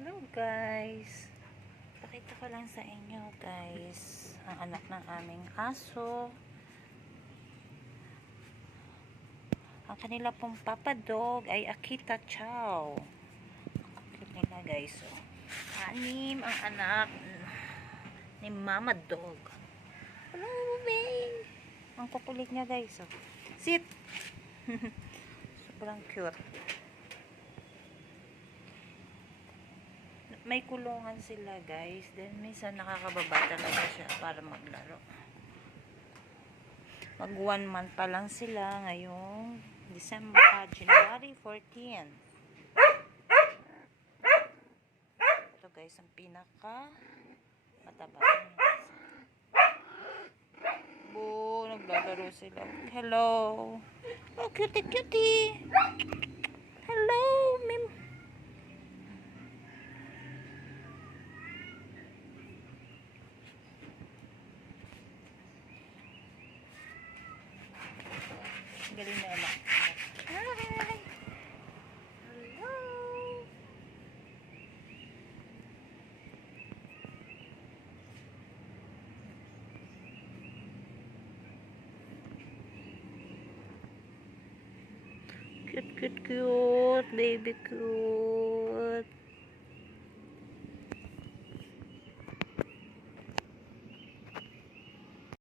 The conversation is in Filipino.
Hello guys, pakita ko lang sa inyo guys ang anak ng aming aso. Ang kanila pong papa dog ay Akita Chow. Cute nila guys. Anim ang anak ni mama dog. Hello babe, ang kukulit niya guys. Sit. Sobrang cute. May kulungan sila guys, then minsan nakakababa talaga siya para maglaro. Mag 1 month pa lang sila ngayong January 14. Ito guys ang pinaka mataba niya. Naglalaro sila. Hello, oh cutie cutie. Hello mim. Galing na anak. Hi! Hello! Cute, cute, cute. Baby cute.